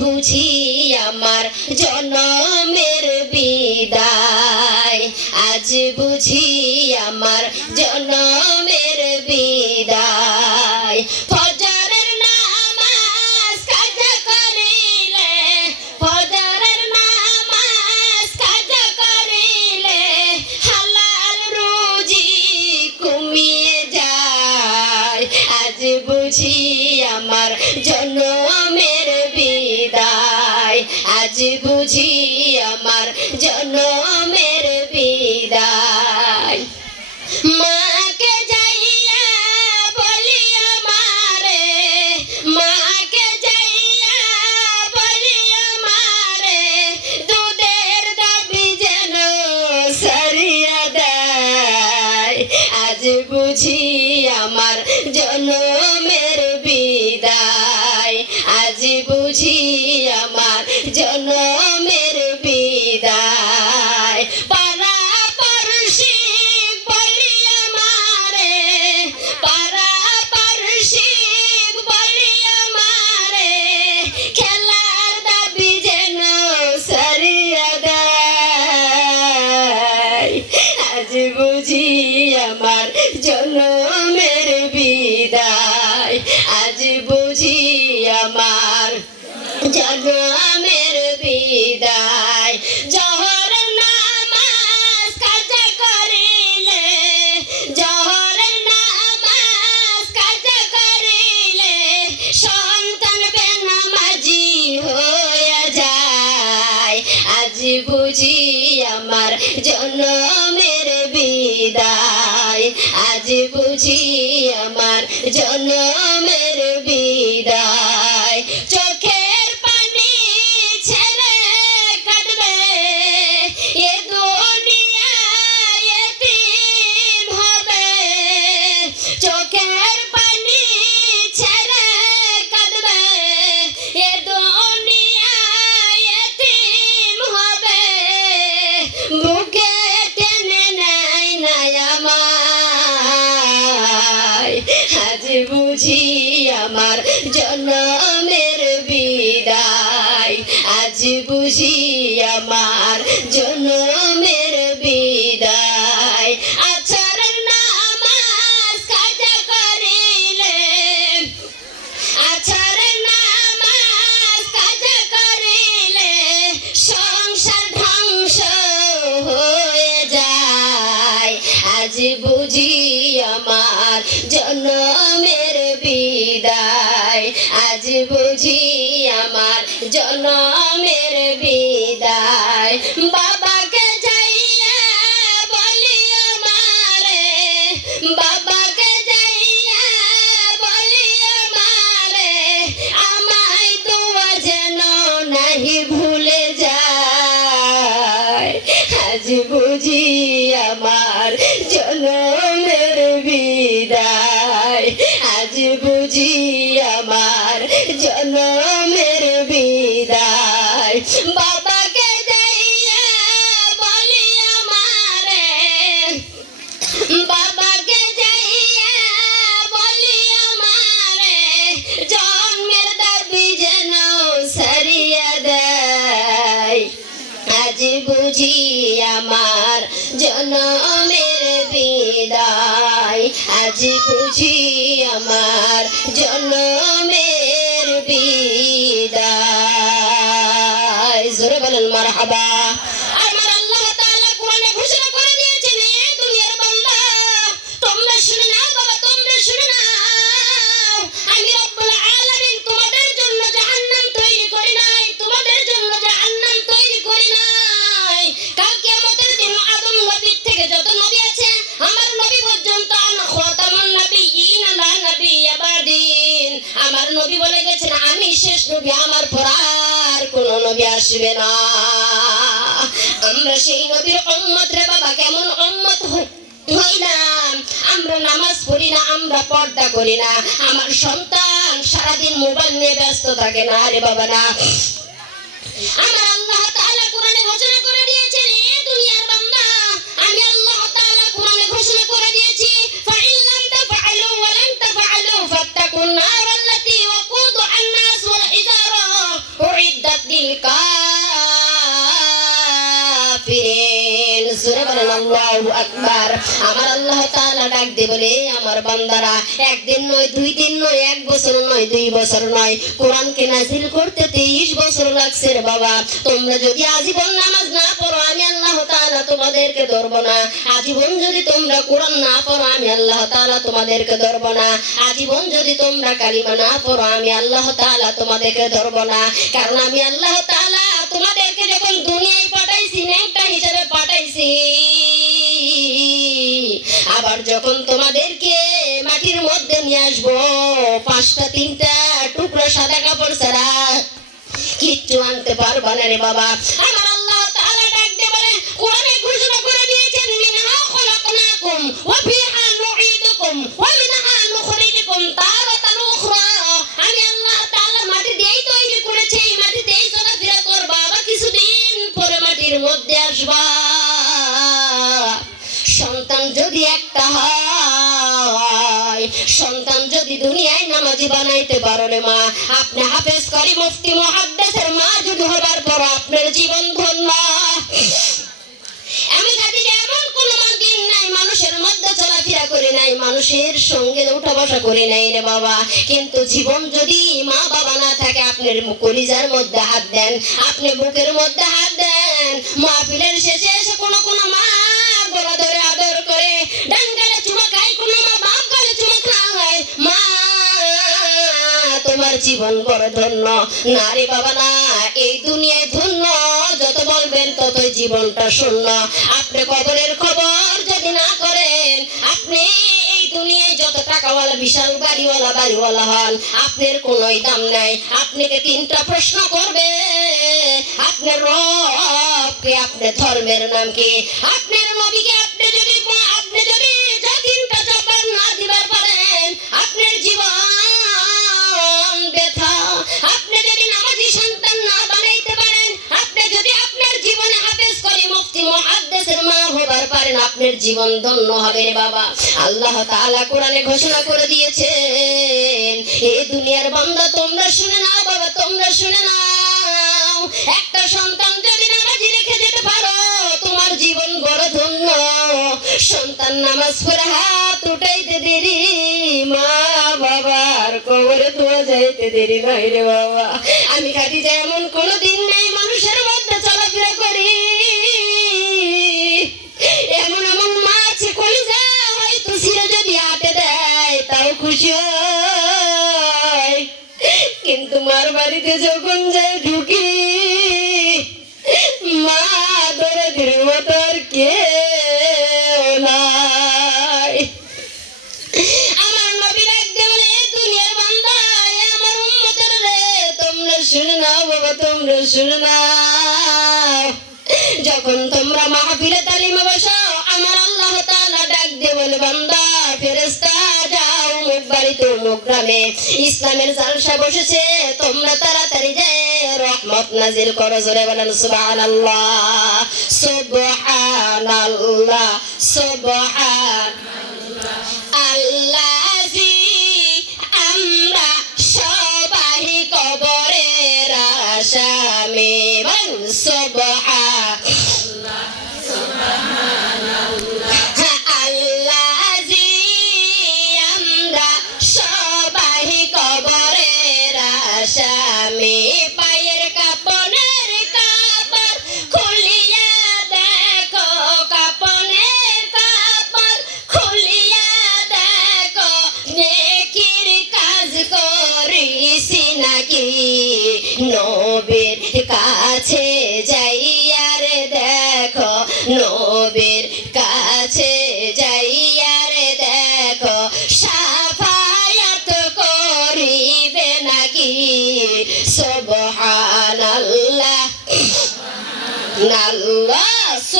বুঝি আমার জনমের বিদায়। আজ বুঝি আমার বুঝি আমার জনমের বিদায়। পারা পড়শি বলি আমারে পারা পড়শি বলি আমারে, খেলার দাবি যেন সারিয়া দেয়। আজ বুঝি আমার জনমের জনমের বিদায়। জহর নামাজ কাজা করিলে, জহর নামাজ সন্তান বেনামাজি হয়ে যায়। আজ বুঝি আমার জনমের আমার জনমের বিদায়। আজ বুঝি আমার জনমের বিদায়। আছর নামাজ কাজা করিলে। আছর নামাজ কাজা করিলে সংসার ধ্বংস হয়ে যায়। আজ বুঝি বুঝি আজ বুঝি আমার জনমের নবী বলে গেছেন, আমি শেষ নবী, আমার পর আর কোন নবী আসবে না। আমরা সেই নবীর উম্মত রে বাবা, কেমন উম্মত হই হইলাম। আমরা নামাজ পড়ি না, আমরা পর্দা করি না। আমার সন্তান সারাদিন মোবাইল নিয়ে ব্যস্ত থাকে না আরে বাবা না। আমার 对，对，对。বলেন, আল্লাহু আকবার। আমার আল্লাহ তাআলা ডাক দিয়ে বলে আমার বান্দারা, একদিন নয়, দুই দিন নয়, এক বছর নয়, দুই বছর নয়। কোরআনকে নাজিল করতে তেইশ বছর লাগছে রে বাবা। তোমরা যদি আজীবন নামাজ না পড়ো, আমি আল্লাহ তাআলা তোমাদেরকে ধরবো না। আজীবন যদি তোমরা কোরআন না পড়ো, আমি আল্লাহ তাআলা তোমাদেরকে ধরবো না। আজীবন যদি তোমরা কালিমা না পড়ো, আমি আল্লাহ তাআলা তোমাদেরকে ধরবো না। কারণ আমি আল্লাহ তাআলা তোমাদেরকে যখন দুনিয়ায় পাঠাইছি নেকটা হিসেবে আবার যখন তোমাদেরকে মাটির মধ্যে নিয়ে আসব, পাঁচটা, তিনটা টুকরো সাদা কাপড় ছাড়া কিচ্ছু আনতে পারবা না রে বাবা। আমার আল্লাহ তাআলা ডাক দিয়ে বলে, কোরআনে সন্তান যদি একটা হয়, সন্তান যদি দুনিয়ায় নামাজি বানাইতে পারো রে মা। আপনি হাফেজ করি মুফতি মুহাদ্দিসের মা যদি হবার পর আপনার জীবন ধন্য। আমি খাদি এমন কোন দিন নাই, মানুষের মধ্যে চলাফেরা করে নাই, মানুষের সঙ্গে উঠা বসা করে নাই রে বাবা। কিন্তু জীবন যদি মা বাবা না থাকে, আপনার কলিজার মধ্যে হাত দেন, আপনি বুকের মধ্যে হাত দেন, মাহফিলের শেষে এসে জীবন বড় ধন্য। না রে বাবা না, এই দুনিয়ায় ধন্য। যত বলবেন ততই জীবনটা শূন্য। আপনি কবরের খবর যদি না করেন, আপনি দুনিয়ায় যত টাকাওয়ালা, বিশাল বাড়িওয়ালা বাড়িওয়ালা হন, আপনার কোনোই দাম নাই। আপনাকে তিনটা প্রশ্ন করবে, আপনার রবকে আপনার ধর্মের নাম কি? আপনার নবীকে মা হবার পারেন আপনার জীবন ধন্য হবে রে বাবা। আল্লাহ তাআলা কোরআনে ঘোষণা করে দিয়েছেন এই দুনিয়ার বান্দা, তোমরা শুনে নাও বাবা, তোমরা শুনে নাও। একটা সন্তান যদি নামাজি রেখে যেতে পারো, তোমার জীবন বড় ধন্য। সন্তান নামাজ পড়ে হাত উঠাইতে দেরি, মা বাবার কবরে ধোয়া যাইতে দেরি নাই রে বাবা। আমি খাটি যে এমন কোনো দিন নেই খুশি কিন্তু মার বাড়িতে যখন যাই ঢুকি, মা ধরে ধীরে আর কে নাই। আমার নবী ডাকতে বলে "এ দুনিয়ার বান্দা এ আমার উম্মতের রে, তোমরা শুনে নাও বাবা, তোমরা শুনে নাও। যখন তোমরা মাহফিলে তালিমে বসো, আমার আল্লাহ তাআলা ডাক দিয়ে বলে, বান্দা, ফেরেশতা গ্রামে ইসলামের জালসা বসেছে, তোমরা তাড়াতাড়ি যে রহমত নাজিল করো জোরে বলেন সুবহানাল্লাহ সুবহানাল্লাহ সবাই কবরের আসামে সুবহান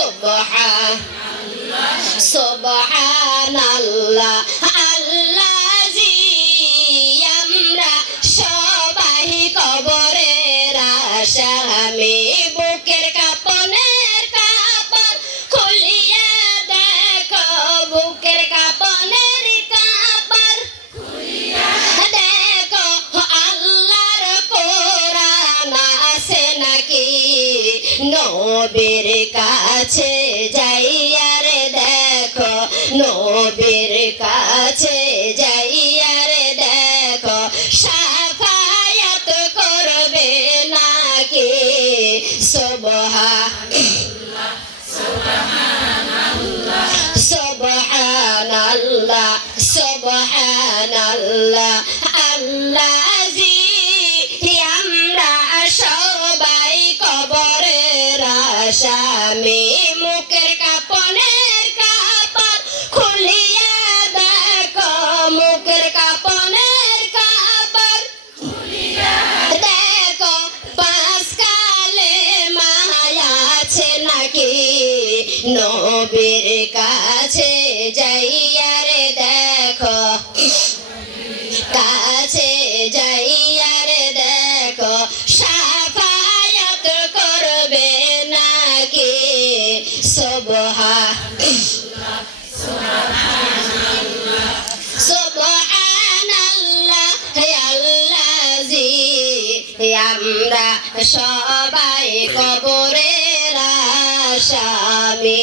সুবহান সুবহানাল্লাহ নদীর কাছে নবীর কাছে যাইয়ারে দেখো। কাছে যাইয়ারে দেখো সাফায়াত করবে নাকি? সুবহা আমরা সবাই কবরের আসামি